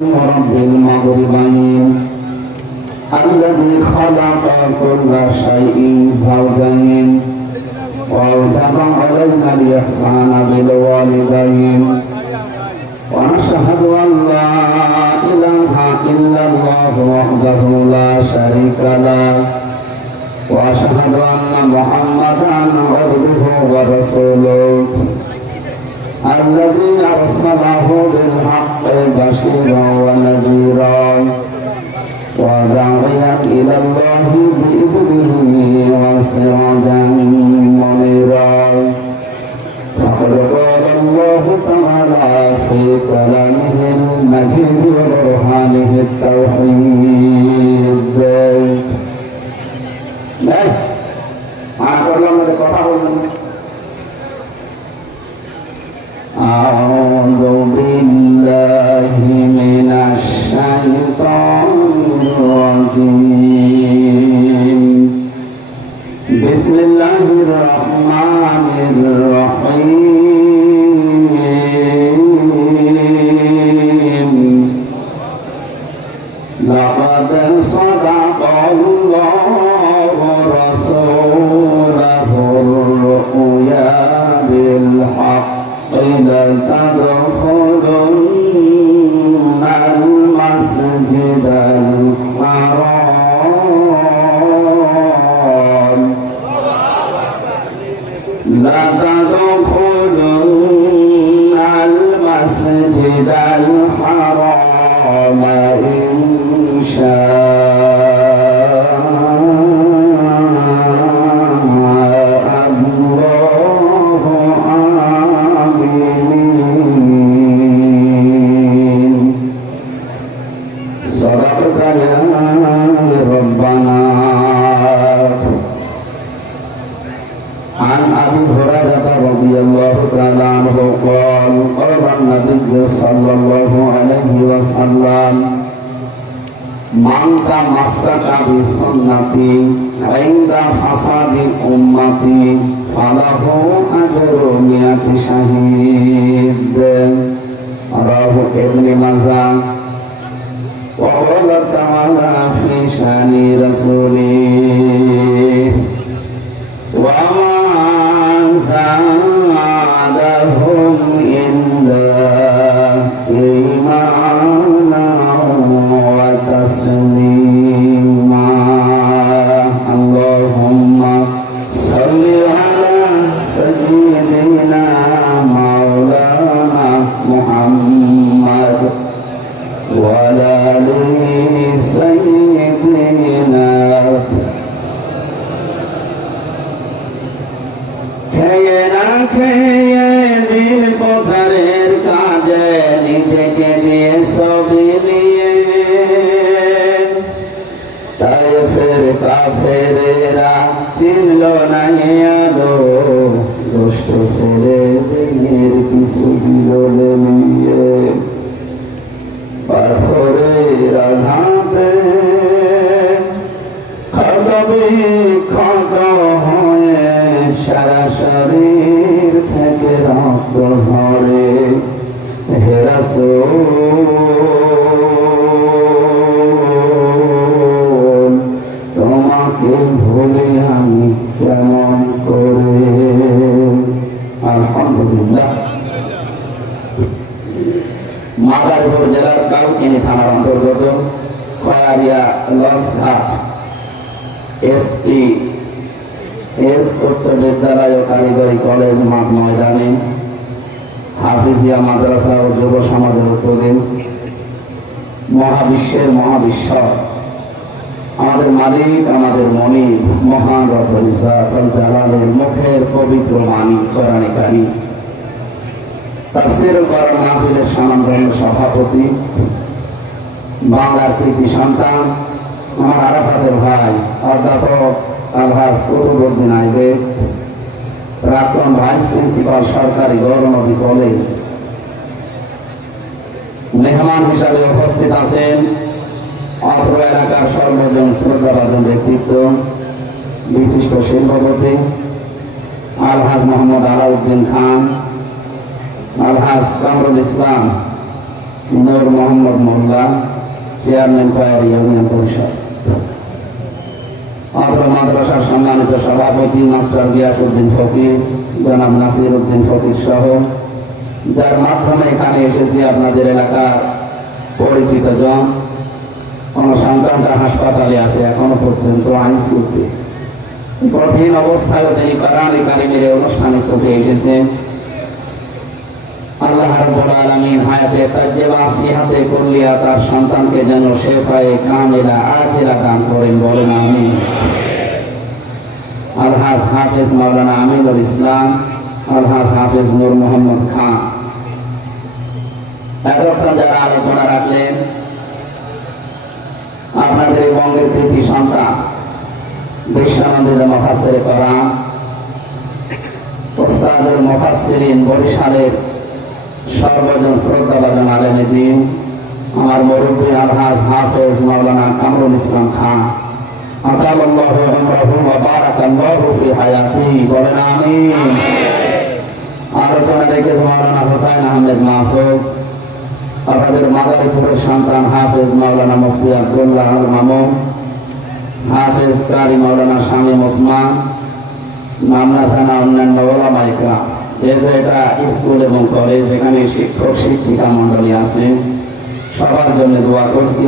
رب المغربين الذي خلق كل شيء زوجين وأوجب علينا الإحسان بالوالدين ونشهد أن لا إله إلا الله وحده لا شريك له وأشهد أن محمدا عبده ورسوله الذي أرسله بالحق بشيرا ونذيرا وداعيا إلى الله بإذنه وسراجا منيرا فقد قال الله تعالى في كلامه المجيد وبرهانه التوحيد أعوذ بالله من الشيطان الرجيم بسم الله الرحمن الرحيم لقد صدق الله رسوله الرؤيا بالحق لتدخلن المسجد الحرام إن شاء الله آمين صدقت يا ربنا. عن أبي هريرة رضي الله تعالى عنه قال قال النبي صلى الله عليه وسلم من تمسك بسنتي عند فساد أمتي فله أجر 100 شهيد رواه ابن ماجه. وقال تعالى في شأن رسوله وما زادهم إلا إيمانا وتسليما. اللهم صل على سيدنا مولانا محمد وعلى آل سيدنا. খেয়ে না খেয়ে দিন প্রচারের কাজে নিজেকে দিয়ে ছবি নিয়ে তায়েফের কাফেরেরা চিনল না আলো দুষ্ট ছেলেদের কিছু বিরলে নিয়ে পাথরের আঘাতে ক্ষত হয়ে সারা শরীর থেকে রক্ত ঝরে। হে রাসূল তোমাকে ভুলে আমি কেমন করে। আলহামদুলিল্লাহ। মাদারীপুর জেলার কালকিনি থানার অন্তর্গত খয়ারিয়া লঞ্চঘাট এস উচ্চ বিদ্যালয় ও কারিগরি কলেজ মাঠ ময়দানে হাফিজিয়া মাদ্রাসা ও যুব সমাজের উদ্যোগে মহাবিশ্বের মহাবিশ্ব আমাদের মালিক আমাদের মনিব মহান রব্বুল ইজ্জাতুল জালালের মুখের পবিত্র বাণী কোরআনে কারীম তাফসীর কোরআন মাহফিলের সম্মানিত সভাপতি বাংলার কৃতি সন্তান আমার আরাফাতের ভাই অধ্যাপক আলহাজ কুতুবউদ্দিন আইবেদ, প্রাক্তন ভাইস প্রিন্সিপাল সরকারি গৌরনদী কলেজ, মেহমান হিসাবে উপস্থিত আছেন অত্র এলাকার সর্বজন শ্রদ্ধাভাজন ব্যক্তিত্ব বিশিষ্ট শিল্পপতি আলহাজ মোহাম্মদ আলাউদ্দিন খান, আলহাজ কামরুল ইসলাম নূর মোহাম্মদ মোল্লা, চেয়ারম্যান পায়ার ইউনিয়ন পরিষদ। অত্র মাদ্রাসার সম্মানিত সভাপতি মাস্টার গিয়াসউদ্দিন ফকির, জনাব নাসির উদ্দিন ফকির সহ যার মাধ্যমে এখানে এসেছি আপনাদের এলাকার পরিচিত জন। আমার সন্তানটা হাসপাতালে আছে এখনো পর্যন্ত আইসিইউতে। কঠিন অবস্থায় তিনি কোরআনে কারিমের অনুষ্ঠানে চলে এসেছেন। আল্লাহ রাব্বুল আলামিন হায়াতে তাজ্জেবা সিহাতে কুল্লিয়া তার সন্তানকে যেন শেফায়ে কামিলা আজিলা দান করেন, বলেন আমিন। আলহাজ হাফেজ মাওলানা আমিনুল ইসলাম, আলহাজ হাফেজ নূর মোহাম্মদ খান এতক্ষণ যারা আলোচনা রাখলেন, আপনাদের এই বঙ্গের কৃতি সন্তান বিশ্বনন্দিত মুফাসসিরে কোরআন ওস্তাদুল মুফাসসিরিন বরিশালের সর্বজন শ্রদ্ধাভাজন আলেমে দ্বীন আমার মুরব্বী আলহাজ হাফেজ মাওলানা কামরুল ইসলাম খান, আতালাল্লাহু উমরাহু ওয়া বারাকাল্লাহু ফি হায়াতি, বলেন আমিন। আলোচনা দেখে মাওলানা হোসাইন আহমেদ মাহফুজ, আপনাদের মাদারীপুরের সন্তান হাফেজ মাওলানা মুফতি আব্দুল্লাহ আল মামুন, হাফেজ কারি মাওলানা শামীম ওসমান, মামলাসানা অন্যান্য ওলামা ইকরাম। যেহেতু এটা স্কুল এবং কলেজ, এখানে শিক্ষক শিক্ষিকা মন্ডলী আছে, সবার জন্য দোয়া করছি।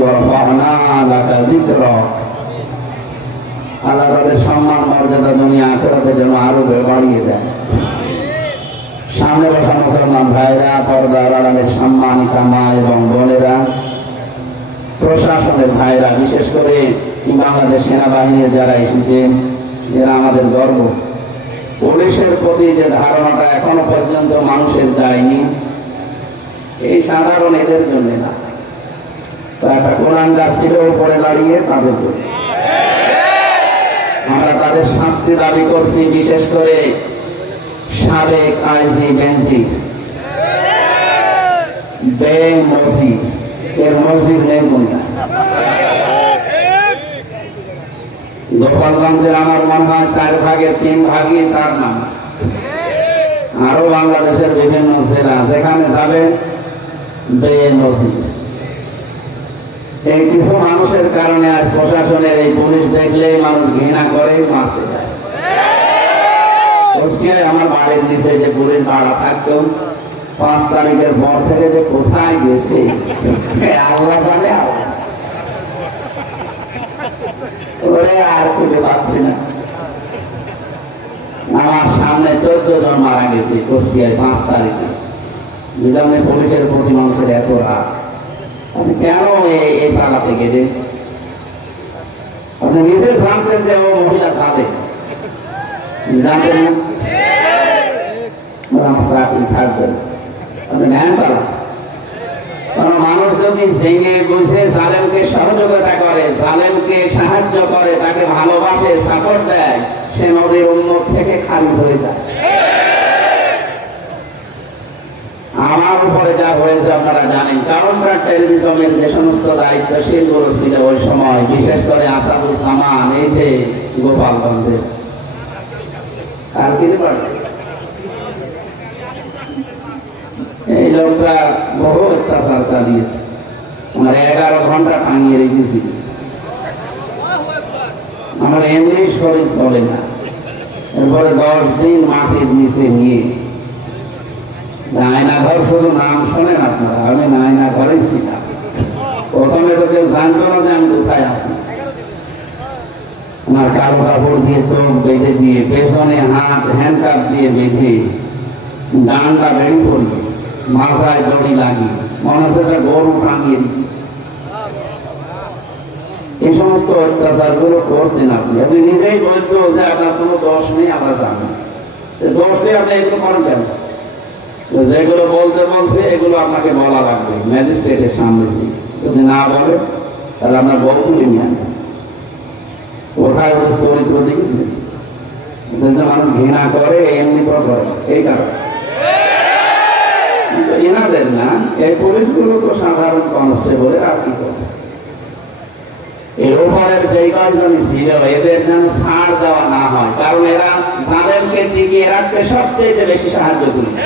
আল্লাহ তাদের সম্মান মর্যাদা দুনিয়া আখিরাতের জন্য আরো বাড়িয়ে দেয়। সামনে বসা মুসলমান ভাইরা, পর্দার আড়ালের সম্মানিতা মা এবং বোনেরা, প্রশাসনের ভাইরা, বিশেষ করে বাংলাদেশ সেনাবাহিনীর যারা এসেছেন, এরা আমাদের গর্ব। পুলিশের প্রতি যে ধারণাটা এখনো পর্যন্ত মানুষের যায়নি, এই সাধারণ এদের জন্য না, তো একটা কোরআনটা ছিল উপরে দাঁড়িয়ে তাদের জন্য আমরা তাদের শাস্তি দাবি করছি। বিশেষ করে সাবেক আইজি বেনজির মজিদ, এর মজিদ নেই দুনিয়া। গোপালগঞ্জের আমার মনে হয় 4 ভাগের 3 ভাগই তার নাম। আরো বাংলাদেশের বিভিন্ন জেলা যেখানে যাবে বেনজির। এই কিছু মানুষের কারণে আজ প্রশাসনের এই পুলিশ দেখলেই মানুষ ঘৃণা করে, মারতে যায়। কুষ্টিয়ায় আমার বাড়ির নিচে যে পুলিশ ভাড়া থাকতো, 5 তারিখের পর থেকে যে কোথায় গেছে আল্লাহ জানে। আর খুঁজে পাচ্ছি না। আমার সামনে 14 জন মারা গেছে কুষ্টিয়ায় 5 তারিখে। বুঝলাম পুলিশের প্রতি মানুষের এত রাগ, আপনি কেন এই চালাতে গেলেন? আপনি নিজে জানতেন যে ও মহিলা চালে, জানতেন না চাকরি থাকবেন, আপনি ভ্যান চালান। কারণ মানুষ যদি জেগে বুঝে জালেমকে সহযোগিতা করে, জালেমকে সাহায্য করে, তাকে ভালোবাসে, সাপোর্ট দেয়, সে নদীর উন্মুখ থেকে খারিজ হয়ে যায়। আমার উপরে যা হয়েছে আপনারা জানেন। কারণ টেলিভিশনের যে সমস্ত দায়িত্বশীল গুলো ছিল ওই সময়, বিশেষ করে আসাদুজ্জামান, এই যে গোপালগঞ্জে এই লোকটা বহু অত্যাচার চালিয়েছে। আমার 11 ঘন্টা টাঙিয়ে রেখেছি। আমার এমনি শরীর চলে না। এরপরে 10 দিন মাটির নিচে নিয়ে নায়নাঘর, শুধু নাম শোনেন আপনারা, আমি নায়নাঘরেই ছিলাম। প্রথমে তো কেউ জানতো না যে আমি কোথায় আছি। আমার কালো কাপড় দিয়ে চোখ বেঁধে দিয়ে, পেছনে হাত হ্যান্ডকাপ দিয়ে বেঁধে, ডানটা বেড়ি পড়লো, মাথায় দড়ি লাগিয়ে, মনে হচ্ছে একটা গরু টাঙিয়ে দিচ্ছে। এই সমস্ত অত্যাচার গুলো করতেন আপনি। আপনি নিজেই বলতো যে আপনার কোনো দোষ নেই, আমরা জানি দোষ নেই, আপনি এগুলো করেন কেন? যেগুলো বলতে বলছে এগুলো আপনাকে বলা লাগবে ম্যাজিস্ট্রেটের সামনে। যদি না বলে তাহলে আপনার বউ তুলে নিয়ে আনবে। কোথায় ওর চরিত্র দেখেছেন? মানুষ ঘৃণা করে, এমনি করে, এই কারণে এনাদের না। এই পুলিশগুলো তো সাধারণ কনস্টেবল, আর কি করে? এর ওপরের যে কয়জন ছিল এদের যেন ছাড় দেওয়া না হয়, কারণ এরা জালেমকে টিকিয়ে রাখতে সবচেয়ে বেশি সাহায্য করেছে।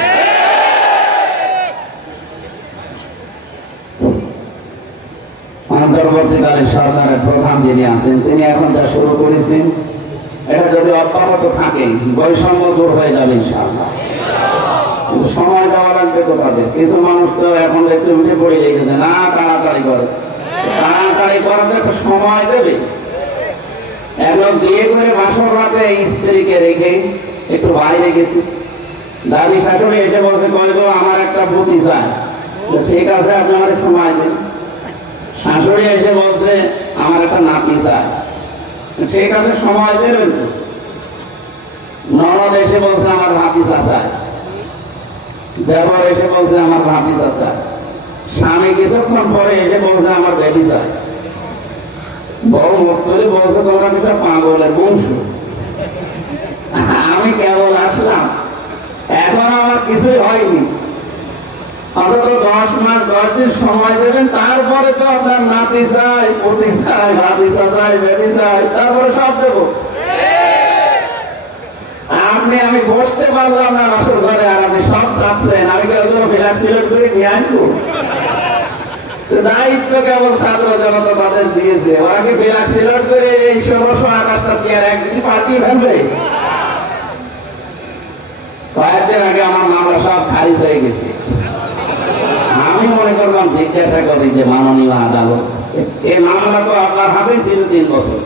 অন্তর্বর্তীকালীন সরকারের প্রধান যিনি আছেন, তিনি এখন যা শুরু করেছেন, এটা যদি অব্যাহত থাকে বৈষম্য দূর হয়ে যাবে ইনশাআল্লাহ। কিন্তু সময় দেওয়া লাগবে তো তাদের। কিছু মানুষ তো এখন দেখছে উঠে পড়ে লেগেছে, না তাড়াতাড়ি করে, তাড়াতাড়ি করাতে একটা সময় দেবে। এখন বিয়ে করে বাসর রাতে স্ত্রীকে রেখে একটু বাইরে গেছি, দাবি শাশুড়ি এসে বলছে কয়গো আমার একটা বুদ্ধি চায়, ঠিক আছে আপনি আমার সময় দেন। শাশুড়ি এসে বলছে আমার একটা নাতি চায়, ঠিক আছে সময় দেবেন। ননদ এসে বলছে আমার ভাতিজা চায়, দেবর এসে বলছে আমার ভাতিজা চায়, স্বামী কিছুক্ষণ পরে এসে বলছে আমার বেবি চায়। বউ মুখ করে বলছে তোমরা একটা পাগলের বংশ। আমি কেবল আসলাম, এখন আমার কিছুই হয়নি, অন্তত 10 মাস 10 দিন সময় দেবেন, তারপরে তো আপনার নাতি চাই, পতি চাই, ভাতিজা চাই, বেবি চাই, তারপরে সব দেবো। আমি বসতে পারলাম না বাসর ঘরে, আর আপনি সব চাচ্ছেন, আমি কেবল ফ্ল্যাক্স সিলেক্ট করে নিয়ে আসবো। দায়িত্ব কেবল ছাত্র জনতা তাদের দিয়েছে, ওরা কি ফ্ল্যাক্স সিলেক্ট করে এই 1628টা চেয়ার একদিন পার্টি ফেলবে? কয়েকদিন আগে আমার মামলা সব খারিজ হয়ে গেছে। আমি মনে করলাম জিজ্ঞাসা করি যে মাননীয় আদালত, এই মামলা তো আপনার হাতে ছিল 3 বছর,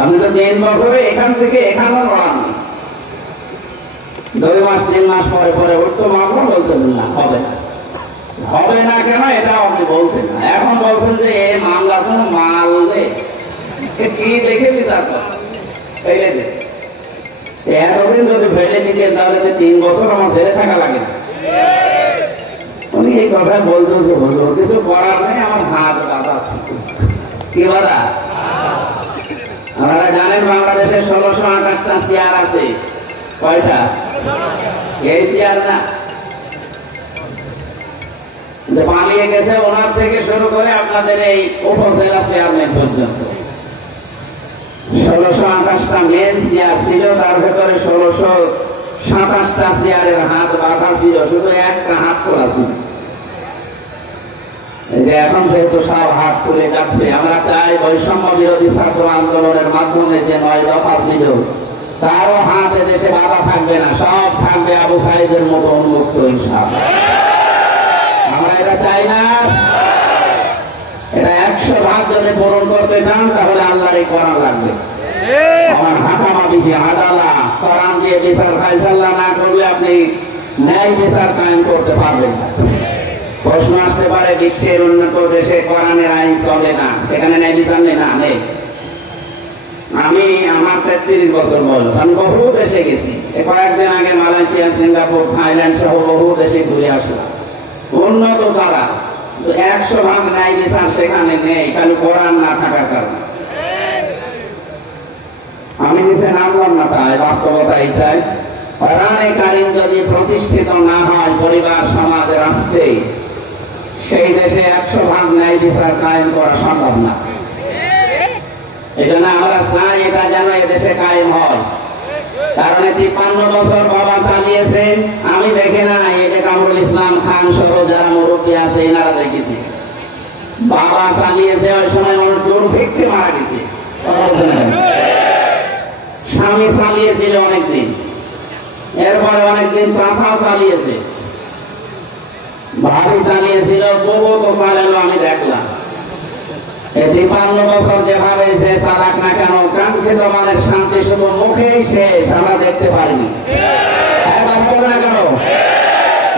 আপনি তো 3 বছরে এখান থেকে এখানেও লড়াননি। 2 মাস 3 মাস পরে পরে উঠতো মামলা, বলতেন না হবে না, হবে না কেন এটাও আপনি বলতেন না। এখন বলছেন যে এই মামলা কোনো মাল নেই, কি দেখে বিচার করেন? এতদিন যদি ফেলে দিতেন তাহলে 3 বছর আমার ছেড়ে থাকা লাগে না। উনি এই কথা বলতেন যে হুজুর কিছু করার নেই, আমার হাত বাঁধা আছে। কি বাধা? আপনারা জানেন বাংলাদেশে 1628টা চেয়ার আছে। কয়টা? এই চেয়ার না, পালিয়ে গেছে ওনার থেকে শুরু করে আপনাদের এই উপজেলা চেয়ারম্যান পর্যন্ত 1628টা মেন চেয়ার ছিল, তার ভেতরে 1627টা চেয়ারের হাত বাঁধা ছিল, শুধু একটা হাত খোলা ছিল। যে এখন যেহেতু সব হাত খুলে যাচ্ছে, আমরা চাই বৈষম্য বিরোধী ছাত্র আন্দোলনের মাধ্যমে যে 9 দফা ছিল তারও হাত এদেশে বাধা থাকবে না, সব থাকবে আবু সাইদের মতো উন্মুক্ত ইনশাআল্লাহ। আমরা এটা চাই না। এটা 100 ভাগ যদি পূরণ করতে চান তাহলে আল্লাহরই কোরআন লাগবে। আমার হাকামা বিহি আদালা, কোরআন দিয়ে বিচার ফায়সালা না করলে আপনি ন্যায় বিচার কায়েম করতে পারবেন না। প্রশ্ন আসতে পারে বিশ্বের উন্নত দেশে কোরআনের আইন চলে না, সেখানে ন্যায় বিচার নেই? না, নেই। আমি আমার 33 বছর বয়স, আমি বহু দেশে গেছি। কয়েকদিন আগে মালয়েশিয়া, সিঙ্গাপুর, থাইল্যান্ড সহ বহু দেশে ঘুরে আসলাম। উন্নত তারা 100 ভাগ ন্যায় বিচার সেখানে নেই, খালি কোরআন না থাকার কারণে। আমি নিচে নামলাম না, তাই বাস্তবতা এইটাই। কোরআনে কারীম যদি প্রতিষ্ঠিত না হয় পরিবার, সমাজ, রাষ্ট্রে, সেই দেশে 100 ভাগ ন্যায় বিচার কায়েম করা সম্ভব না। এই জন্য আমরা চাই এটা যেন এদেশে কায়েম হয়। কারণ 53 বছর বাবা চালিয়েছে, আমি দেখি না, এটা কামরুল ইসলাম খান সহ যারা মুরব্বী আছে এনারা দেখেছি। বাবা চালিয়েছে, ওই সময় মানুষ দুর্ভিক্ষে মারা গেছে। স্বামী চালিয়েছিল অনেকদিন, এরপরে অনেকদিন চাষাও চালিয়েছে, ভাবি চালিয়েছিল, তবুও তো চালালো, আমি দেখলাম। 53 বছর যেভাবে সে চালাক না কেন, কাঙ্ক্ষিত মানের শান্তি শুধু মুখেই শেষ, আমরা দেখতে পারিনি। না কেন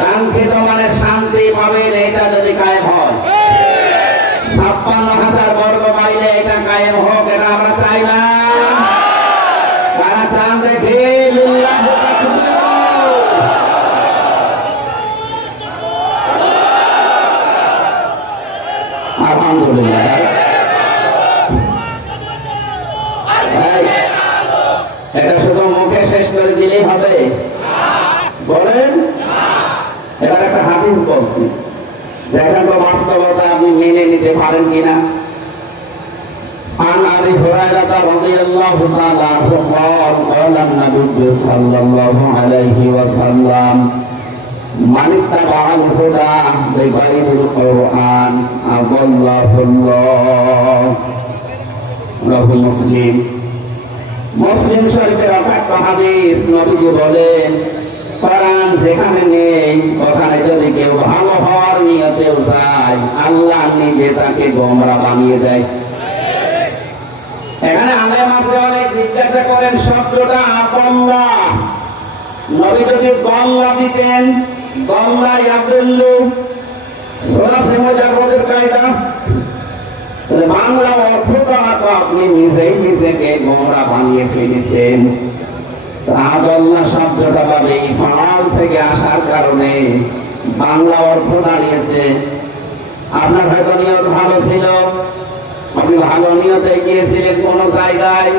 কাঙ্ক্ষিত মানের শান্তি পাবেন, এটা যদি কায়েম হয়, 56,000 বর্গ মাইলে এটা কায়েম হোক, এটা আমরা চাই না। তারা চান দেখে আলহামদুলিল্লাহ। এটা শুধু মুখে শেষ করে দিলেই হবে বলেন? এবার একটা হাদিস বলছি, দেখেন তো বাস্তবতা আপনি মেনে নিতে পারেন কিনা। عن أبي هريرة رضي الله تعالى عنه قال قال النبي صلى الله عليه وسلم মান ইত্তাবাআল হুদা বিগাইরিল কুরআন আদাল্লাহুল্লাহ। রাহু মুসলিম। মুসলিম শরীফের একটা হাদিস, নবীজি বলেন, কোরআন যেখানে নেই ওখানে যদি কেউ ভালো হওয়ার নিয়তেও যায়, আল্লাহ নিজে তাকে গোমরা বানিয়ে দেয়। এখানে আলেম আছে অনেক জিজ্ঞাসা করেন শব্দটা আল্লাহ, নবী যদি গল্লা দিতেন, গল্লা ইয়াদুল্লু সরাসরি মুজাররদের কায়দা, তাহলে বাংলা অর্থটা তো আপনি নিজেই নিজেকে গোমরা বানিয়ে ফেলেছেন। আদাল্লাহ শব্দটা পাবে ফাল থেকে আসার কারণে বাংলা অর্থ দাঁড়িয়েছে। আপনার হয়তো নিয়ত ভালো ছিল, আপনি ভালো নিয়তে গিয়েছিলেন কোন জায়গায়,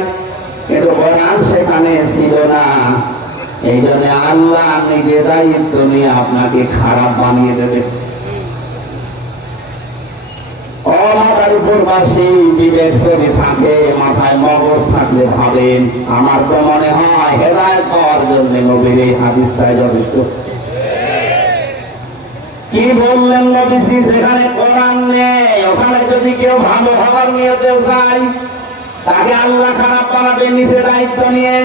কিন্তু কোরআন সেখানে ছিল না। এই জন্য আল্লাহ নিজে দায়িত্ব নিয়ে আপনাকে খারাপ বানিয়ে দেবে। মাথার উপর বাসি বিবেক যদি থাকে, মাথায় মগজ থাকলে ভাবেন, আমার তো মনে হয় হেদায়েত পাওয়ার জন্য নবীর এই হাদিসটাই যথেষ্ট। কি বললেন নবীজি? যেখানে কোরআন নেই ওখানে যদি কেউ ভালো হবার নিয়তেও চায়, তাকে আল্লাহ খারাপ বানাবে নিজে দায়িত্ব নিয়ে।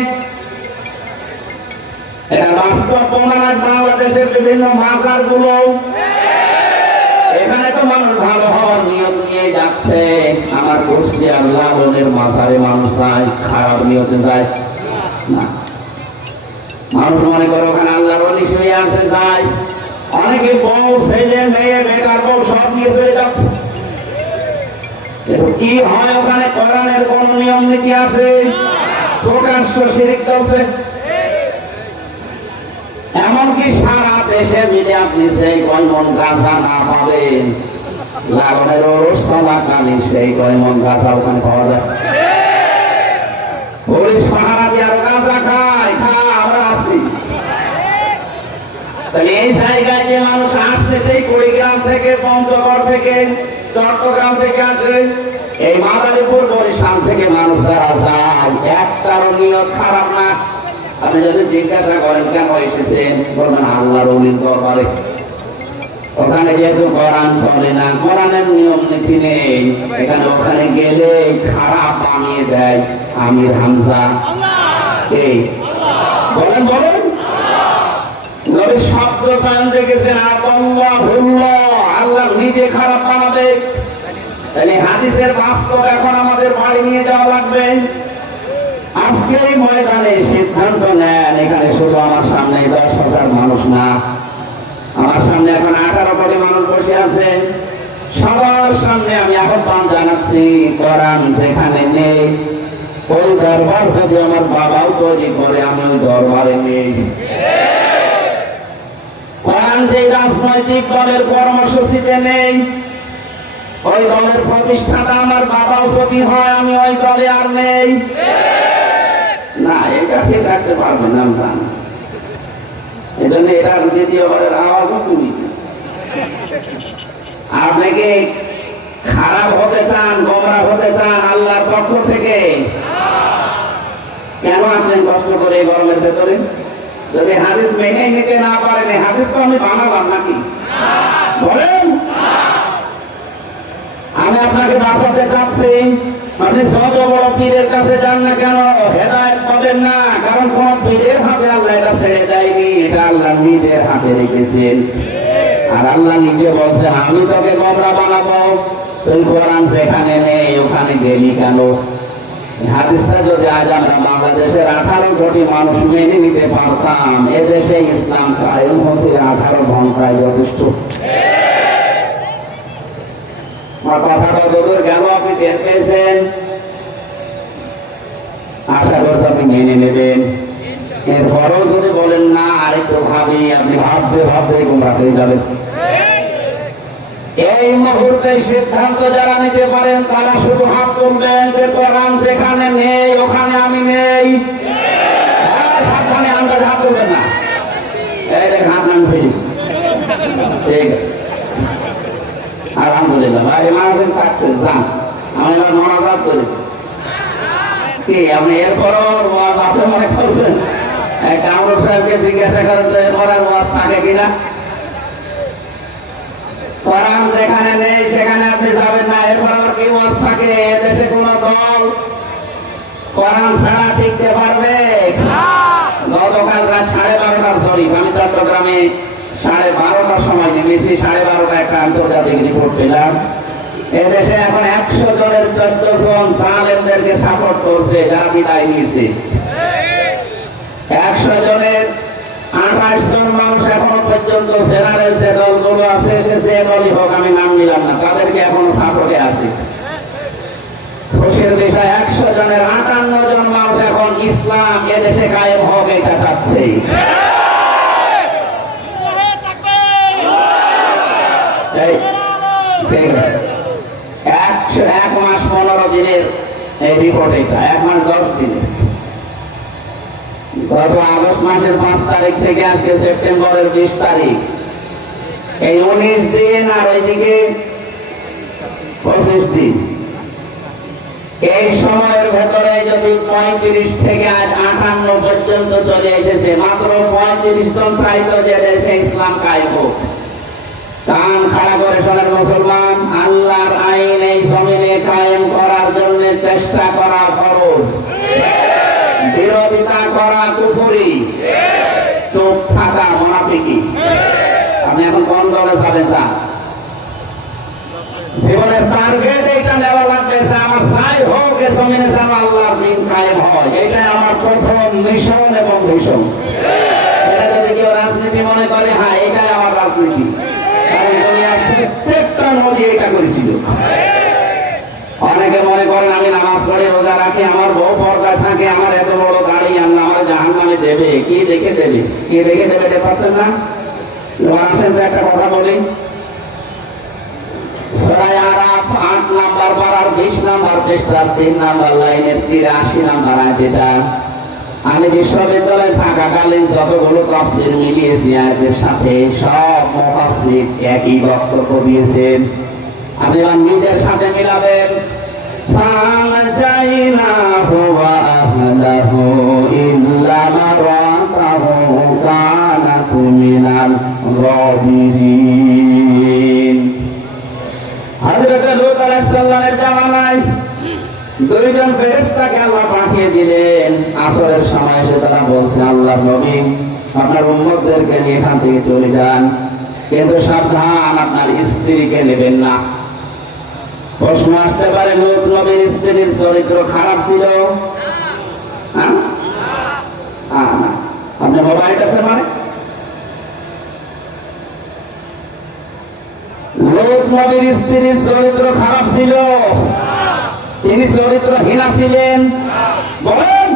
এটা বাস্তব প্রমাণ। বাংলাদেশের বিভিন্ন মাজার গুলো, এখানে তো মানুষ ভালো হওয়ার নিয়ম নিয়ে যাচ্ছে, আমার গোষ্ঠী আল্লাহ মাজারে মানুষ যায়, খারাপ নিয়তে যায় না। মানুষ মনে করে ওখানে আল্লাহর ওলি শুয়ে আছে, যায়। অনেকে বউ, ছেলে, মেয়ে, বেকার বউ সব নিয়ে চলে যাচ্ছে। কি হয় ওখানে? কোরআনের কোন নিয়ম নীতি আছে? প্রকাশ্য শিরক চলছে। এমনকি সারা দেশে মিলে আপনি সেই কয়মন গাঁজা না পাবেন, লালনের ওরস চলাকালে সেই কয়মন গাঁজা ওখানে পাওয়া যায়। পুলিশ পাহারা দিয়ে আরো গাঁজা খায়, আমরা আসছি। তাহলে এই জায়গায় যে মানুষ আসছে সেই কুড়িগ্রাম থেকে, পঞ্চগড় থেকে, চট্টগ্রাম থেকে আসে, এই মাদারীপুর বরিশাল থেকে মানুষ যারা যায়, একটার নিয়ত খারাপ না। আপনি যদি জিজ্ঞাসা করেন কেন এসেছেন, বলবেন আল্লাহর ওলির দরবারে। ওখানে যেহেতু কোরআন চলে না, কোরআনের নিয়ম নীতি নেই, এখানে ওখানে গেলে খারাপ বানিয়ে দেয় আমির হামজা। এই বলেন বলেন, নবী শব্দ চয়ন দেখেছেন আল্লাহুল্লাহ, আল্লাহ নিজে খারাপ বানাবে। তাহলে হাদিসের বাস্তব এখন আমাদের বাড়ি নিয়ে যাওয়া লাগবে। আজকে এই ময়দানে সিদ্ধান্ত নেন, এখানে শুধু আমার সামনে 10,000 মানুষ না, আমার সামনে এখন 18 কোটি মানুষ বসে আছে। সবার সামনে আমি আহ্বান জানাচ্ছি, কোরআন যেখানে নেই ওই দরবার যদি আমার বাবাও তৈরি করে, আমি ওই দরবারে নেই। কোরআন যে রাজনৈতিক দলের কর্মসূচিতে নেই, ওই দলের প্রতিষ্ঠাতা আমার বাবাও যদি হয়, আমি ওই দলে আর নেই। না, এটা ঠিক রাখতে পারবে না, জান। এই জন্য এটার দ্বিতীয়বারের আওয়াজও কমে গেছে। আপনাকে খারাপ হতে চান, গোমরা হতে চান আল্লাহর পক্ষ থেকে, কেন আসলেন কষ্ট করে এই গরমের ভেতরে? যদি হাদিস মেনে নিতে না পারেন, হাদিস তো আমি বানালাম নাকি? বলেন, আমি আপনাকে বাঁচাতে চাচ্ছি। আপনি যত বড় পীরের কাছে যান না কেন, হেদায়েত পাবেন না। কারণ কোন পীরের হাতে আল্লাহ এটা ছেড়ে দেয়নি, এটা আল্লাহ নিজের হাতে রেখেছেন। আর আল্লাহ নিজে বলছে, আমি তোকে গোমরা বানাবো। তুই কোরআন যেখানে নেই ওখানে গেলি কেন? হাদিসটা যদি আজ আমরা বাংলাদেশের 18 কোটি মানুষ মেনে নিতে পারতাম, এদেশে ইসলাম কায়েম হতে 18 ঘন্টায় যথেষ্ট। আমার কথাটা যতদূর গেল আপনি টের পেয়েছেন, আশা করছি আপনি মেনে নেবেন। এরপরেও যদি বলেন না আরেকটু ভাবি, আপনি ভাবতে ভাবতে গোমরা হয়ে যাবেন। এই মুহূর্তে সিদ্ধান্ত যারা নিতে পারেন তারা শুধু হাত তুলবেন যে কোরআন যেখানে নেই ওখানে আমি নেই। সাবধানে আমরা হাত তুলবেন না, এই দেখেন হাত নাম ফেলিস। ঠিক আছে, আলহামদুলিল্লাহ ভাই, মাহফিল সাকসেস। যান, আমি এবার মোনাজাত করি। কি আপনি এরপরও ওয়াজ আছে মনে করছেন? কামরুল সাহেবকে জিজ্ঞাসা করেন তো এরপর আর ওয়াজ থাকে কিনা। কোরআন যেখানে নেই সেখানে আপনি যাবেন না। এরপর আবার কি ওয়াজ থাকে, দেশে কোন দল কোরআন ছাড়া টিকতে পারবে? গতকাল রাত 12:30টার জরিপ, আমি চট্টগ্রামে 12:30টার সময় নেমেছি, 12:30টা একটা আন্তর্জাতিক রিপোর্ট পেলাম। এদেশে এখন 100 জনের 14 জন জালেমদেরকে সাপোর্ট করছে, যারা বিদায় নিয়েছে। 100 জনের 28 জন মানুষ এখনো পর্যন্ত সেনারের যে দলগুলো আছে, সে দলই হোক, আমি নাম নিলাম না, তাদেরকে এখনো সাপোর্টে আছে। খুশির বিষয় 100 জনের 58 জন মানুষ এখন ইসলাম এদেশে কায়েম হোক এটা চাচ্ছে। ঠিক আছে, 1 মাস 15 দিনের এই রিপোর্ট, এটা 1 মাস 10 দিনের। গত আগস্ট মাসের 5 তারিখ থেকে আজকে সেপ্টেম্বরের 20 তারিখ, এই 19 দিন আর ওইদিকে 25 দিন, এই সময়ের ভেতরে যদি 35 থেকে আজ 58 পর্যন্ত চলে এসেছে, মাত্র 35 জন চাইতো যে দেশে ইসলাম কায়েম হোক। কান খাড়া করে শোনেন মুসলমান, আল্লাহর আইন এই জমিনে কায়েম করার জন্য চেষ্টা করা ফরজ, বিরোধিতা করা কুফরি, চুপ থাকা মুনাফিকি। আপনি এখন কোন দলে যাবেন? জীবনের টার্গেট এইটা নেওয়া লাগবে, আমার চাই হোক এ জমিনে যেন আল্লাহর দ্বীন কায়েম হয়, এটাই আমার প্রথম মিশন এবং ভিশন। এটা যদি কেউ রাজনীতি মনে করে, হ্যাঁ এটাই আমার রাজনীতি, কারণ দুনিয়ার প্রত্যেকটা নবী এটা করেছিল। অনেকে মনে করেন আমি নামাজ পড়ে রোজা রাখি, আমার বউ পর্দায় থাকে, আমার এত বড় গাড়ি, আল্লাহ আমার জাহান্নামে দেবে, কি দেখে দেবে, কি দেখে দেবে এটা পাচ্ছেন না। আসেন তো একটা কথা বলি, সূরা আরাফ 8 নাম্বার পারার 20 নাম্বার পৃষ্ঠার 3 নাম্বার লাইনের 83 নাম্বার আয়াত। এটা আমি বিশ্ববিদ্যালয়ে থাকাকালীন যতগুলো তাফসীর মিলিয়েছি আয়াতের সাথে, সব মুফাসসির একই বক্তব্য দিয়েছেন। আপনি নিজের সাথে মিলাবেন, ফানজাইনাহু ওয়া আহলাহু ইল্লা মারাতাহু কানাত মিনাল গাবিরিন। হযরত লূত আলাইহিস সালামের জামানায় 2 জন ফেরেশতাকে আল্লাহ পাঠিয়ে দিলেন। আসরের সময় এসে তারা বলছে, আল্লাহর নবী আপনার উম্মতদেরকে নিয়ে এখান থেকে চলে যান, কিন্তু সাবধান আপনার স্ত্রীকে নেবেন না। প্রশ্ন আসতে পারে, লূত নবীর স্ত্রীর চরিত্র খারাপ ছিল? না, আপনি মোবাইল আছে মানে লূত নবীর স্ত্রীর চরিত্র খারাপ ছিল? তিনি চরিত্রহীনা ছিলেন? বলেন।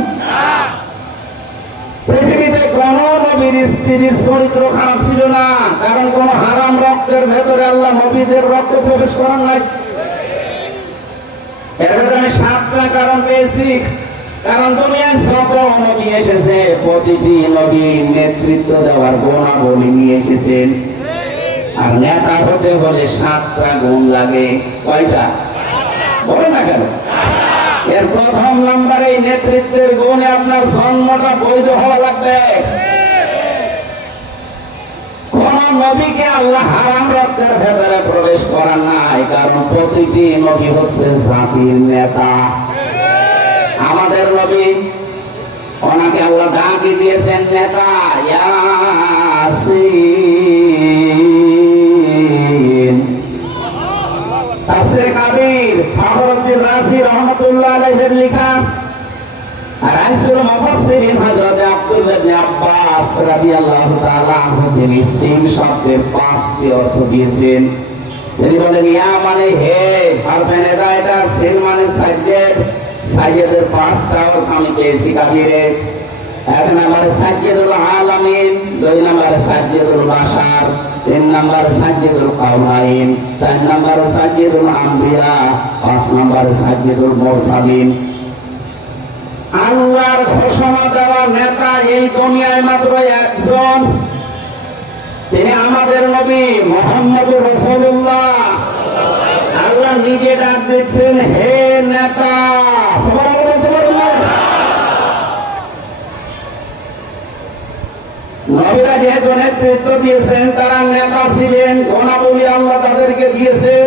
পৃথিবীতে কোন নবীর স্ত্রীর চরিত্র খারাপ ছিল না, কারণ কোন হারাম রক্তের ভেতরে আল্লাহ নবীদের রক্ত প্রবেশ করার নাই। এর ভেতরে আমি 7টা কারণ পেয়েছি। কারণ দুনিয়ায় যত নবী এসেছে, প্রতিটি নবী নেতৃত্ব দেওয়ার গুণাবলী নিয়ে এসেছেন। আর নেতা হতে হলে 7টা গুণ লাগে। কয়টা? বলে না কেন? এর প্রথম নাম্বারে এই নেতৃত্বের গুণে আপনার জন্মটা বৈধ হওয়া লাগবে। কোন নবীকে আল্লাহ হারাম রক্তের ভেতরে প্রবেশ করার নাই, কারণ প্রতিটি নবী হচ্ছে জাতির নেতা। আমাদের নবী, ওনাকে আল্লাহ ডাকি দিয়েছেন নেতা, ইয়াসিন। তাফসীর কাবীর ফখরুদ্দীন রাজি রাহমাতুল্লাহ আলাইহির লেখা। রাইসুল মুফাসসিরিন হযরত আব্দুল্লাহ ইবনে আব্বাস রাদিয়াল্লাহু তাআলা আনহু তিনি সিন শব্দের 5টি অর্থ দিয়েছেন। তিনি বলেন, ইয়া মানে হে, হারফে নেদা, এটা সিন মানে সাজ্জাদ। সাজ্জাদের 5টা অর্থ আমি পেয়েছি কাবীরে। 1 নম্বরে সাজ্জাদুল আলামিন, 2 নম্বরে সাজ্জাদুল বাশার, 3 নম্বরে সাজ্জাদুল কাওনাইন, 4 নম্বরে সাজ্জাদুল আম্বিয়া, 5 নম্বরে সাজ্জাদুল মুরসালিন। আল্লাহর ঘোষণা দেওয়া নেতা এই দুনিয়ায় মাত্র একজন, তিনি আমাদের নবী মুহাম্মদুর রাসূলুল্লাহ। আল্লাহ নিজে ডাক দিচ্ছেন, হে নেতা। নবীরা যেহেতু নেতৃত্ব নেতৃত্ব দিয়েছেন, তারা নেতা ছিলেন, গুণাবলী আল্লাহ তাদেরকে দিয়েছেন।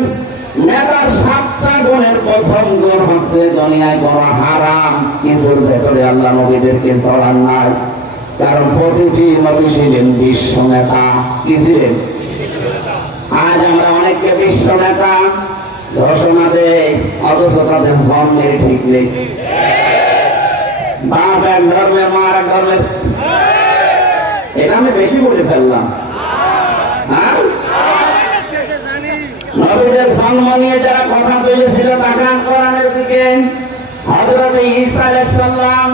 নেতার 7টা গুণের প্রথম গুণ হচ্ছে দুনিয়ায় কোনো হারাম কিছুর ভেতরে আল্লাহ নবীদেরকে চড়ান নাই। কারণ প্রতিটি নবী ছিলেন বিশ্ব নেতা। কি ছিলেন? আজ আমরা অনেককে বিশ্ব নেতা ঘোষণা দেয়, অথচ তাদের জন্মের ঠিক নেই। বাপ এক ধর্মের, মা এক ধর্মের। এটা আমি বেশি বলে ফেললাম। নবীদের জন্ম নিয়ে যারা কথা বলেছিল তাকান কোরআনের দিকে। হযরত ঈসা আলাইহিস সালাম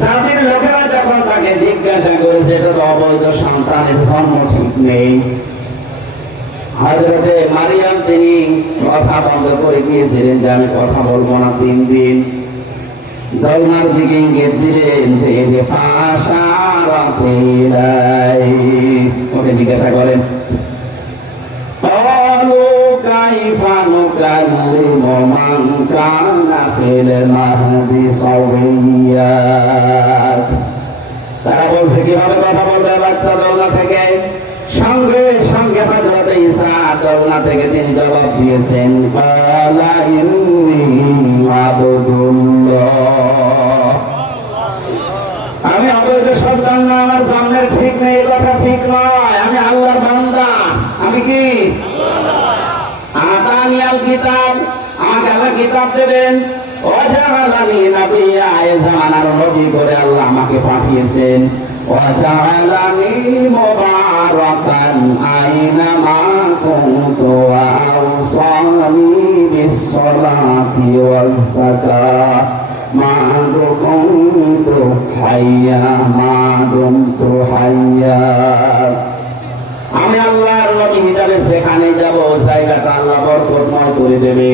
জাতির লোকেরা যখন তাকে জিজ্ঞাসা করেছে এটা তো অবৈধ সন্তানের জন্ম ঠিক নেই, হযরতে মারিয়াম তিনি কথা বন্ধ করে দিয়েছিলেন যে আমি কথা বলবো না 3 দিন। দোলনার দিকে ইঙ্গিত দিলেন যে ওকে জিজ্ঞাসা করেন তারা বলছে কিভাবে কথা বলবে বাচ্চা দোলনা থেকে। সঙ্গে সঙ্গে হযরত ঈসা দোলনা থেকে তিনি জবাব দিয়েছেন ক্বালা ইন্নী আবদুল্লাহ, আমি অবৈধ সন্তান না, আমার জন্মের ঠিক নেই, এই কথা ঠিক নয়, আমি আল্লাহর বান্দা। আমি কি আতানিয়াল কিতাব, আমাকে আল্লাহ কিতাব দেবেন, ওয়াজআলানি নাবিয়্যা, এই জামানার নবী করে আল্লাহ আমাকে পাঠিয়েছেন, ওয়াজআলানি মুবারাকান আইনামা কুনতু ওয়া আওসানি বিস-সালাতি ওয়াজ-যাকাত মা দুমতু হাইয়া, মা দুমতু হাইয়া। আমি আল্লাহর নবী হিসাবে সেখানে যাব, জায়গাটা আল্লাহ বরকতময় করে দেবে।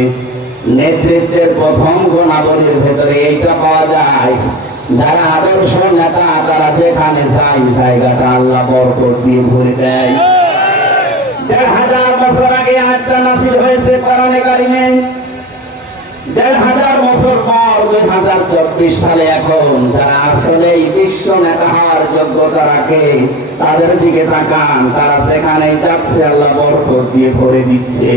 নেতৃত্বের প্রথম গুণাবলীর ভেতরে এইটা পাওয়া যায়, যারা আদর্শ নেতা তারা যেখানে যায় জায়গাটা আল্লাহ বরকত দিয়ে ভরে দেয়। ১,৫০০ বছর আগে আয়াতটা নাযিল হয়েছে কোরআনে কারিমে। ১,৫০০ বছর পর ২০২৪ সালে এখন যারা আসলে বিশ্ব নেতা হওয়ার যোগ্যতা রাখে তাদের দিকে তাকান, তারা সেখানেই যাচ্ছে, আল্লাহ বরকত দিয়ে ভরে দিচ্ছে।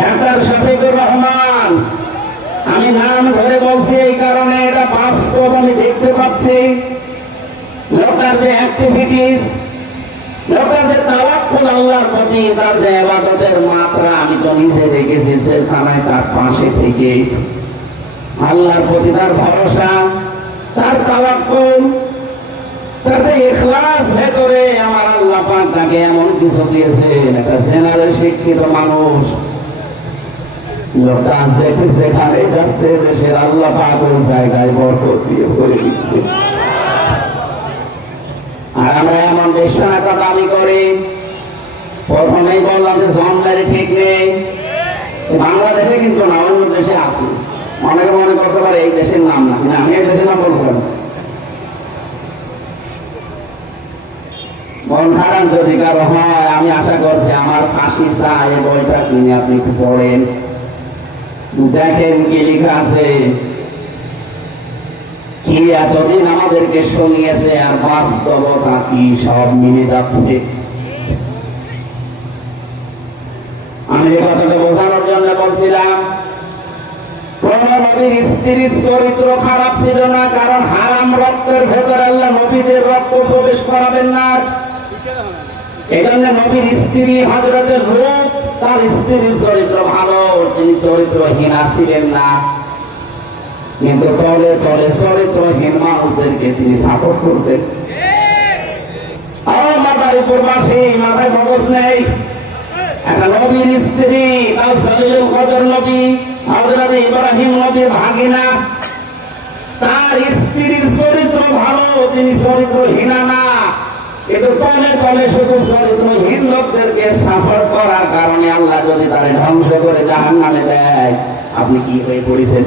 ডাক্তার শফিকুর রহমান, আমি নাম ধরে বলছি এই কারণে এটা বাস্তব আমি দেখতে পাচ্ছি। লোকটার যে অ্যাক্টিভিটিস, লোকটার যে তাওয়াক্কুল আল্লাহর প্রতি, তার যে ইবাদতের মাত্রা আমি তো নিজে দেখেছি সেখানে তার পাশে থেকে। আল্লাহর প্রতি তার ভরসা, তার তাওয়াক্কুল, তার যে ইখলাস ভেতরে, আমার আল্লাহ পাক তাকে এমন কিছু দিয়েছেন, একটা জেনারেল শিক্ষিত মানুষ। লোকটা আজ দেখছে সেখানে যাচ্ছে, দেশের আল্লাহ পাক ওই জায়গায় বরকত দিয়ে ভরে দিচ্ছে। আর আমরা এমন বিশ্বাসটা দাবি করি, প্রথমেই বললাম যে জন্মের ঠিক নেই। বাংলাদেশে কিন্তু না, অন্য দেশে আছে। অনেকে মনে করতে পারে এই দেশের নাম না, আমি এই দেশের নাম বলবো। মন খারাপ যদি কারো হয়, আমি আশা করছি আমার ফাঁসি চাই এই বইটা কিনে আপনি একটু পড়েন, দেখেন কি লেখা আছে, কি এতদিন আমাদেরকে শুনিয়েছে আর বাস্তবতা কি সব মিলে যাচ্ছে। আমি এই কথাটা বোঝানোর জন্য বলছিলাম, কোন নবীর স্ত্রীর চরিত্র খারাপ ছিল না, কারণ হারাম রক্তের ভেতরে আল্লাহ নবীদের রক্ত প্রবেশ করাবেন না। এই জন্য নবীর স্ত্রী হযরতের রূপ, তার স্ত্রীর চরিত্র ভালো, তিনি চরিত্রহীনা ছিলেন না। কিন্তু তলে তলে চরিত্রহীন মানুষদেরকে তিনি সাপোর্ট করতেন। মাথার উপর বাসি, মাথায় মগজ নেই। একটা নবীর স্ত্রী, তার সলিলুল কদর নবী হযরত ইব্রাহিম নবীর ভাগিনা, তার স্ত্রীর চরিত্র ভালো, তিনি চরিত্রহীনা না। কিন্তু তলে তলে শুধু চরিত্রহীন লোকদেরকে সাপোর্ট করার কারণে আল্লাহ যদি তারে ধ্বংস করে জাহান্নামে দেয়, আপনি কি হয়ে পড়েছেন?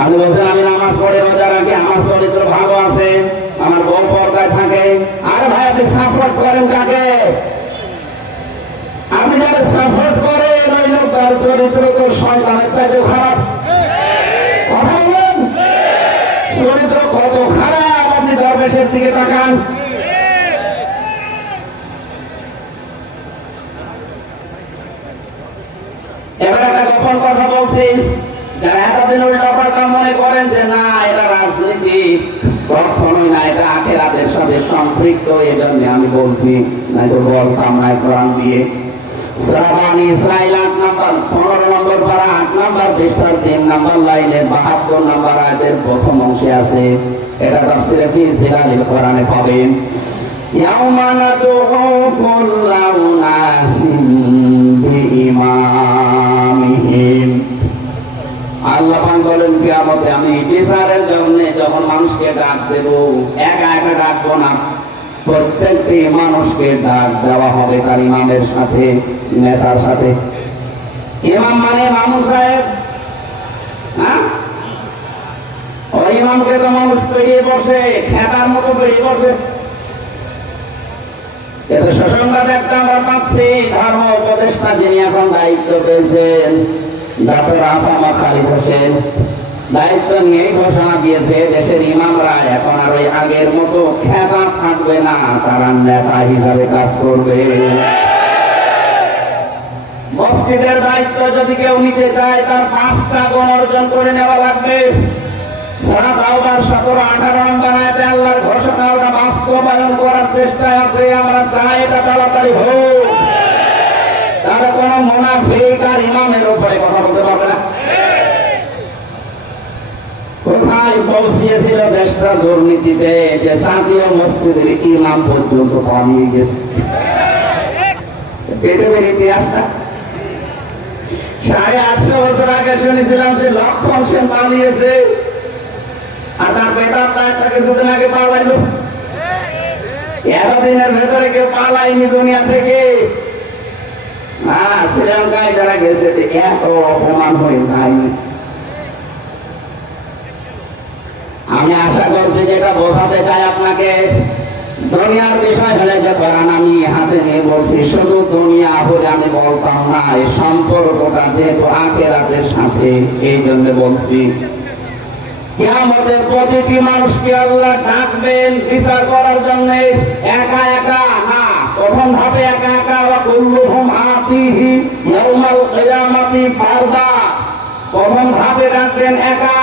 আপনি বলছেন আমি নামাজ পড়ে রোজা রাখি, আমার চরিত্র ভালো আছে, আমার বউ পর্দায় থাকে। আরে ভাই, আপনি সাপোর্ট করেন কাকে? আপনি যারা সাপোর্ট করেন ওই লোকটার চরিত্র তো শয়তানের চাইতে খারাপ। কথা বলেন, চরিত্র কত খারাপ, আপনি দরবেশের দিকে তাকান। এবার একটা গোপন কথা বলছি, যারা এতদিন উল্টাপাল্টা মনে করেন যে না এটা রাজনীতি, কখনোই না, এটা আখিরাতের সাথে সম্পৃক্ত। এই জন্য আমি বলছি, নাই তো বলতাম না কোরআন দিয়ে। সূরা বনী ইসরাঈল ৮ নম্বর ১৫ নম্বর পারা ৮ নম্বর পৃষ্ঠার ৩ নম্বর লাইনে ৭২ নম্বর আয়াতের প্রথম অংশে আছে। এটা তাফসীরে ফি জিলালিল কোরআনে পাবেন। ইয়াউমা নাদউ কুল্লা উনাসিন বিইমামিহিম। আল্লাহ পাক বলেন কিয়ামতে আমি বিচারের জন্য যখন মানুষকে ডাক দেব, একা একা ডাকবো না, প্রত্যেকটি মানুষকে ডাক দেওয়া হবে তার ইমামের সাথে, নেতার সাথে। ইমাম মানে মামুন সাহেব, হ্যাঁ? ওই ইমামকে তো মানুষ পেরিয়ে বসে, খেতার মতো পেরিয়ে বসে। এটা সুসংবাদ একটা আমরা পাচ্ছি, ধর্ম উপদেষ্টা যিনি এখন দায়িত্ব পেয়েছেন ডক্টর আফামা খালিদ হোসেন, দায়িত্ব নিয়েই ঘোষণা দিয়েছে দেশের ইমামরা এখন আর ওই আগের মতো খেতা থাকবে না, তারা নেতা হিসাবে কাজ করবে। মসজিদের দায়িত্ব যদি কেউ নিতে চায় তার ৫টা গুণ অর্জন করে নেওয়া লাগবে। সূরা তাওবার ১৭-১৮ নম্বর আয়াতে আল্লাহর ঘোষণা ওটা বাস্তবায়ন করার চেষ্টায় আছে। আমরা চাই এটা তাড়াতাড়ি হোক, তাহলে কোন মুনাফিক আর ইমামের উপরে কথা বলতে পারবে না। কোথায় পৌঁছিয়েছিল দেশটা দুর্নীতিতে, যে জাতীয় মসজিদের ইমাম পর্যন্ত পালিয়ে গেছে। পৃথিবীর ইতিহাসটা ৮৫০ বছর আগে শুনেছিলাম যে লক্ষণ সেন পালিয়েছে, আর তার বেটারটা একটা কিছুদিন আগে পালাইলো। এতদিনের ভেতরে কেউ পালায়নি দুনিয়া থেকে। শ্রীলঙ্কায় যারা গেছে এত অপমান হয়ে যায়নি। আমি আশা করছি যেটা বোঝাতে চাই আপনাকে, দুনিয়ার বিষয় হলে যে কোরআন আমি হাতে নিয়ে বলছি, শুধু দুনিয়া হলে আমি বলতাম না, এই সম্পর্কটা যেহেতু আখিরাতের সাথে, এই জন্য বলছি। কিয়ামতের প্রতিটি মানুষকে আল্লাহ ডাকবেন বিচার করার জন্য, একা একা না। প্রথম ধাপে একা একা, ওয়া কুল্লুহুম আতিহি ইয়াউমাল কিয়ামাতি ফারদা। প্রথম ধাপে ডাকবেন একা,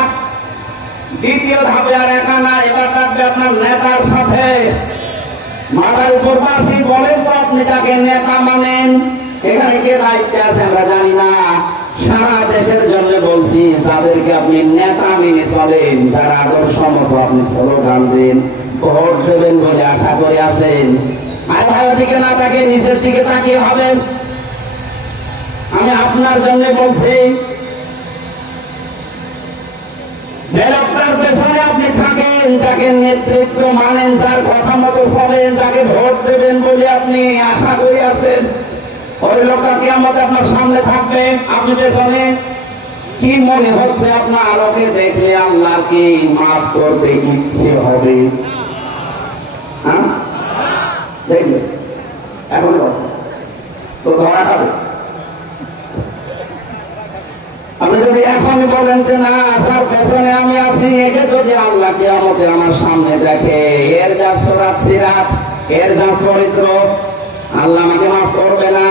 দ্বিতীয় ধাপে আর একা না, এবার ডাকবে আপনার নেতার সাথে। মাথার উপর বাসি বলেন তো আপনি তাকে নেতা মানেন? এখানে কে দায়িত্বে আছে আমরা জানি না। সারা দেশের জন্য বলছি, যাদেরকে আপনি নেতা মেনে চলেন, যারা আদর্শ মতো আপনি স্লোগান দেন, ভোট দেবেন বলে আশা করে আছেন, আর ভাইয়ের দিকে না তাকিয়ে নিজের দিকে তাকিয়ে হবেন। আমি আপনার জন্য বলছি, যে লোকটার পেছনে আপনি থাকেন, যাকে নেতৃত্ব মানেন, যার কথা মতো চলেন, যাকে ভোট দেবেন বলে আপনি আশা করে আছেন, ওই লোকটা কিয়ামতে আপনার সামনে থাকবে, আপনি পেছনে। কি মনে হচ্ছে আপনার ওকে দেখলে আল্লাহকে মাফ করতে ইচ্ছে হবে? হ্যাঁ, দেখবে এখন তো ধরা খাবে। আপনি যদি এখন বলেন যে না, তার পেছনে আমি আছি, একে যদি আল্লাহ কিয়ামতে আমার সামনে দেখে, এর যা সিরাত সিরাত, এর যা চরিত্র, আল্লাহ আমাকে মাফ করবে না।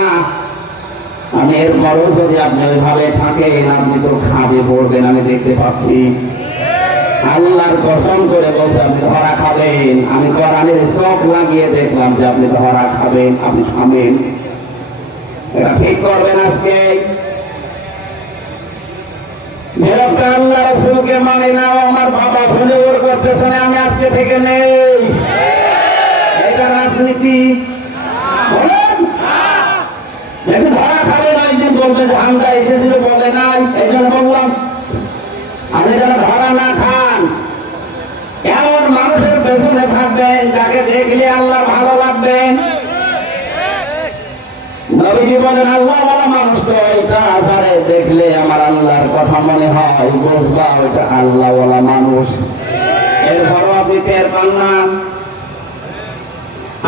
আমি এরপরও যদি আপনি ওইভাবে থাকেন, আপনি তো খাবে পড়বেন, আমি দেখতে পাচ্ছি। আল্লাহর কসম করে বলছে আপনি ধরা খাবেন। আমি কোরআনের চোখ লাগিয়ে দেখলাম যে আপনি ধরা খাবেন, আপনি থামেন। এটা ঠিক করবেন আজকে। যে লোকটা আল্লাহ রাসূলকে মানে না, আমার বাবা ভুলে ওর পেছনে আমি আজকে থেকে নেই, এটা রাজনীতি বলেন? দেখুন ধরা খাবে না, একদিন বলবে যে আমরা এসেছিল বলে নাই, এই জন্য বললাম। আপনি যেন ধরা না খান, এমন মানুষের পেছনে থাকবেন যাকে দেখলে আল্লাহ ভালো লাগবে। নবীজি বলেন আল্লাহ বলা মানুষ তো ওইটা আজারে দেখলে আমার আল্লাহর কথা মনে হয়, বুঝবা ওইটা আল্লাহ বলা মানুষ। এরপরও আপনি টের পান না।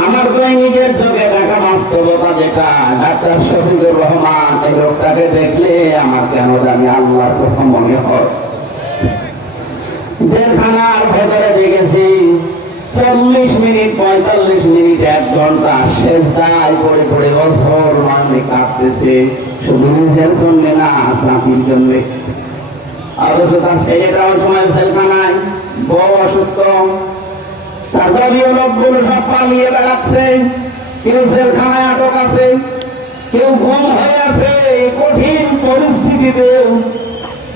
আমার নিজের চোখে দেখা বাস্তবতা যেটা, ডাক্তার শফিকুর রহমান, এই লোকটাকে দেখলে আমার কেন জানি আল্লাহর কথা মনে হয়। জেলখানার ভেতরে দেখেছি 40 মিনিট 45 মিনিট 1 ঘন্টা সেজদায় পড়ে পড়ে বছর মানে কাটতেছে, শুধু নিজের জন্য না, জাতির জন্য। অথচ তার ছেলেটা ওই সময় জেলখানায়, বউ অসুস্থ, তার দলীয় লোকগুলো সব পালিয়ে বেড়াচ্ছে, কেউ জেলখানায় আটক আছে, কেউ গুম হয়ে আছে। এই কঠিন পরিস্থিতিতে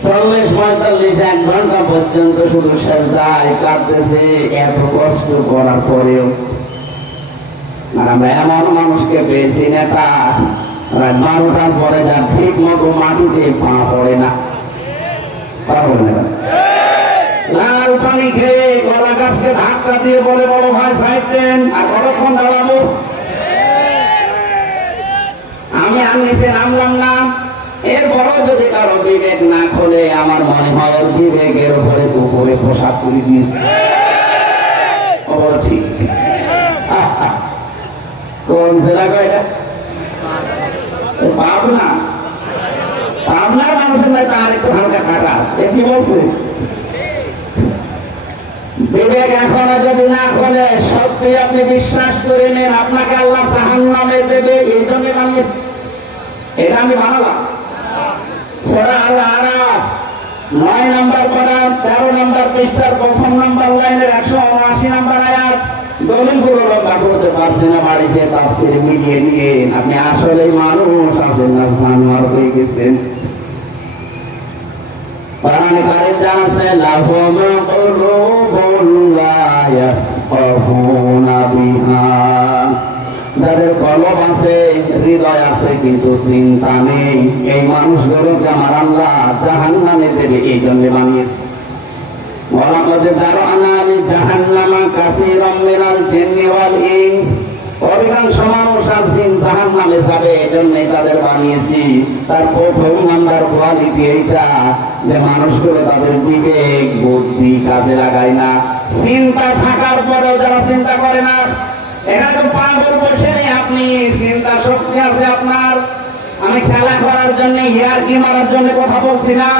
40-45-1 ঘন্টা পর্যন্ত শুধু সেজদায় কাঁদতেছে, এত কষ্ট করার পরেও। আর আমরা এমন মানুষকে পেয়েছি নেতা, 12টার পরে যার ঠিক মতো মাটিতে পা পড়ে না, লাল পানি খেয়ে কলা গাছকে ধাক্কা দিয়ে বলে বড় ভাই সাইড দেন, আর কতক্ষণ দাঁড়াবো? আমি আর নিচে নামলাম না। এরপরও যদি কারো বিবেক না খোলে, আমার মনে হয় বিবেকের উপরে কুকুরে পোশাক করে দিয়েছে। ঠিক কোন জেলা কয়টা? পাবনা। পাবনার মানুষের নাই তার একটু হালকা কাটা আছে। কি বলছে? বিবেক এখনো যদি না খোলে, সত্যি আপনি বিশ্বাস করে নেন আপনাকে আল্লাহ জাহান্নামে দেবে। এই জন্য বানিয়েছে, এটা আমি বানালাম। সূরা আল-আরাফ 9 নম্বর পারা 13 নম্বর পৃষ্ঠার প্রথম নম্বর লাইনের 179 নম্বর আয়াত। দলিলগুলো লম্বা করতে পারছি না, বাড়িতে তাফসীর মিলিয়ে নিয়ে আপনি আসলে মানুষ আছেন না জানোয়ার হয়ে গেছেন। কোরআনে কারীম জানাচ্ছে লাহুম কুলুবুন লা ইয়াফকাহুনা বিহা, যাদের কলব আছে, হৃদয় আছে, কিন্তু চিন্তা নেই, এই মানুষগুলোকে আমার আল্লাহ জাহান্নামে দেবে। এই জন্য বানিয়েছে। ওয়ালাকাদ যারআনা লিজাহান্নামা কাসীরাম মিনাল জিন্নি ওয়াল ইনস, অধিকাংশ মানুষ আর জিন জাহান্নামে যাবে, এই জন্যই তাদের বানিয়েছি। তার প্রথম নাম্বার কোয়ালিটি এইটা যে মানুষগুলো তাদের বিবেক বুদ্ধি কাজে লাগায় না। চিন্তা থাকার পরেও যারা চিন্তা করে না, এখানে তো পাগল বসে নেই আপনি, চিন্তা শক্তি আছে আপনার। আমি খেলা করার জন্য, ইয়ারকি মারার জন্য কথা বলছি না,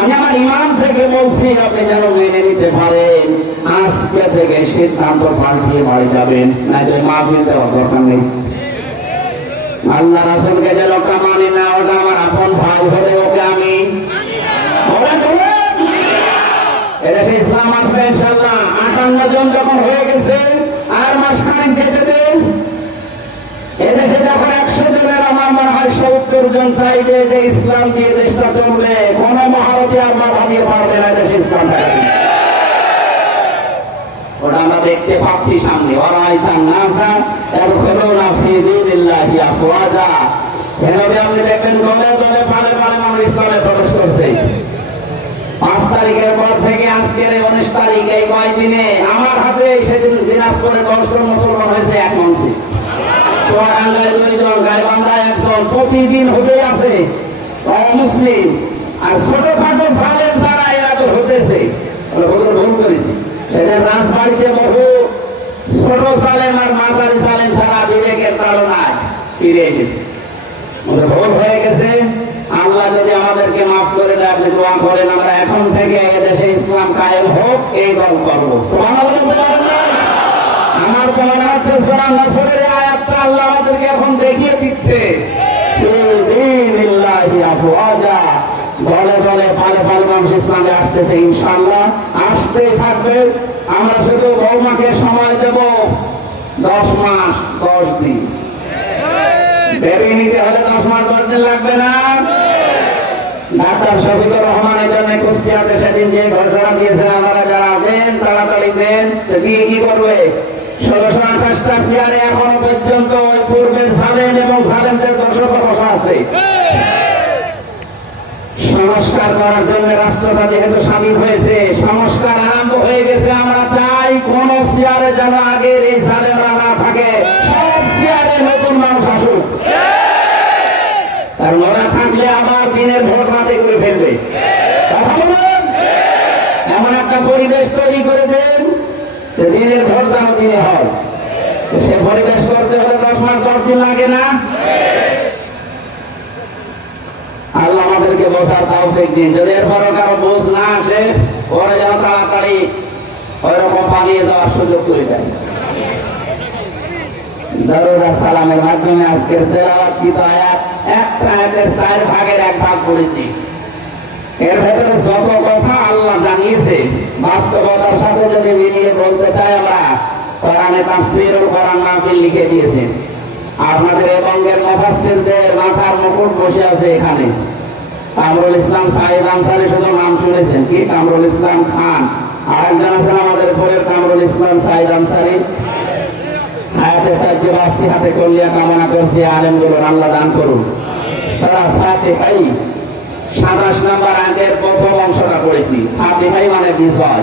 আমি আমার ইমান থেকে বলছি। আপনি যেন মেনে নিতে পারেন, আজকে থেকে সিদ্ধান্ত পাল্টিয়ে বাড়ি যাবেন, নাইলে মাহফিল দেওয়ার দরকার নেই। আল্লাহ রাসূলকে যে লোকটা মানে না, ওটা আমার আপন ভাই হলে ওকে আমি এটা সেই ইসলাম আসবে ইনশাআল্লাহ। 58 জন যখন হয়ে গেছে, আর মাসখানেক যেতে দেন, এদেশে যখন 100 জনের আমার মনে হয় 70 জন চাইবে যে ইসলাম দিয়ে দেশটা চলবে, কোন মহারথী আর বাধা দিয়ে পারবে না দেশে ইসলাম। ওটা আমরা দেখতে পাচ্ছি সামনে। ওয়ারাইতান নাসা ইয়াদখুলুনা ফি দীনিল্লাহি আফওয়াজা, এভাবে আপনি দেখবেন দলে দলে পালে পালে মানুষ ইসলামে প্রবেশ করছে। 5 তারিখের পর থেকে আজকের 19 তারিখ, এই কয়েকদিনে আমার হাতে সেদিন দিনাজপুরে 10 জন মুসলমান হয়েছে এক মঞ্চে। চুয়াডাঙ্গায় 2 জন, গাইবান্ধায় 1 জন, প্রতিদিন হতেই আছে মুসলিম। আর ছোটখাটো জালেম যারা, এরা তো হতেছে, ভুল করেছি। সেদিন রাজবাড়িতে বহু ছোট জালেম আর মাঝারি জালেম যারা বিবেকের তাড়নায় ফিরে এসেছে, ওদের ভুল হয়ে গেছে। আল্লাহ যদি আমাদেরকে মাফ করে দেয়, আপনি দোয়া করেন আমরা এখন থেকে এদেশে ইসলাম কায়েম হোক, এই দল করবো। আমার তো মনে হচ্ছে সূরা নাসরের আয়াতটা আল্লাহ আমাদেরকে এখন দেখিয়ে দিচ্ছে। দলে দলে পালে পালে মানুষ ইসলামে আসতেছে, ইনশাআল্লাহ আসতেই থাকবে। আমরা শুধু বৌমাকে সময় দেব 10 মাস 10 দিন। বেবি নিতে হলে 10 মাস 10 দিন লাগবে না? ডাক্তার শফিকুর রহমান এই জন্য কুষ্টিয়াতে সেদিন যে ঘোষণা দিয়েছেন, আপনারা যারা দেন তাড়াতাড়ি দেন। দিয়ে কি করবে? 1628টা চেয়ারে এখনো পর্যন্ত ওই পূর্বের জালেম এবং জালেমদের দর্শক বসা আছে। সংস্কার করার জন্য রাষ্ট্রটা যেহেতু স্বাধীন হয়েছে, সংস্কার আরম্ভ হয়ে গেছে। আমরা চাই কোন চেয়ারে যেন আগের এই জালেমরা না থাকে, সব চেয়ারে নতুন মানুষ আসুক। আর ওরা থাকলে আবার দিনের ভোট মাটি করে ফেলবে। কথা বলুন, এমন একটা পরিবেশ তৈরি করে দেন যে দিনের ভোট যেন দিনে হয়। সে পরিবেশ করতে হলে 10 মাস 10 দিন লাগে না? আল্লাহ আমাদেরকে বোঝার তৌফিক দিন। যদি এরপরও কারো বোঝ না আসে, ওরা যেন তাড়াতাড়ি ওইরকম পালিয়ে যাওয়ার সুযোগ করে দেয়। দরুদ আর সালামের মাধ্যমে আজকের তেলাওয়াত কি আয়াত একটা আয়াতের 4 ভাগের 1 ভাগ পড়েছি। এর ভেতরে যত কথা আল্লাহ জানিয়েছে বাস্তবতার সাথে যদি মিলিয়ে বলতে চাই আমরা, কোরআনে তাফসীরুল কোরআন মাহফিল লিখে দিয়েছেন। আপনাদের এই বঙ্গের মুফাসসিরদের মাথার মুকুট বসে আছে এখানে। কামরুল ইসলাম সাইদ আনসারী, শুধু নাম শুনেছেন কি? কামরুল ইসলাম খান, আরেকজন আছেন আমাদের উপরের কামরুল ইসলাম সাইদ আনসারী। হায়াতে তাজ্জুব হাতে কল্যাণ কামনা করছি, আলেমগুলোর আল্লাহ দান করুন। সূরা ফাতিহাই 27 নম্বর আয়াতের প্রথম অংশটা পড়েছি। ফাতিহাই মানে বিজয়।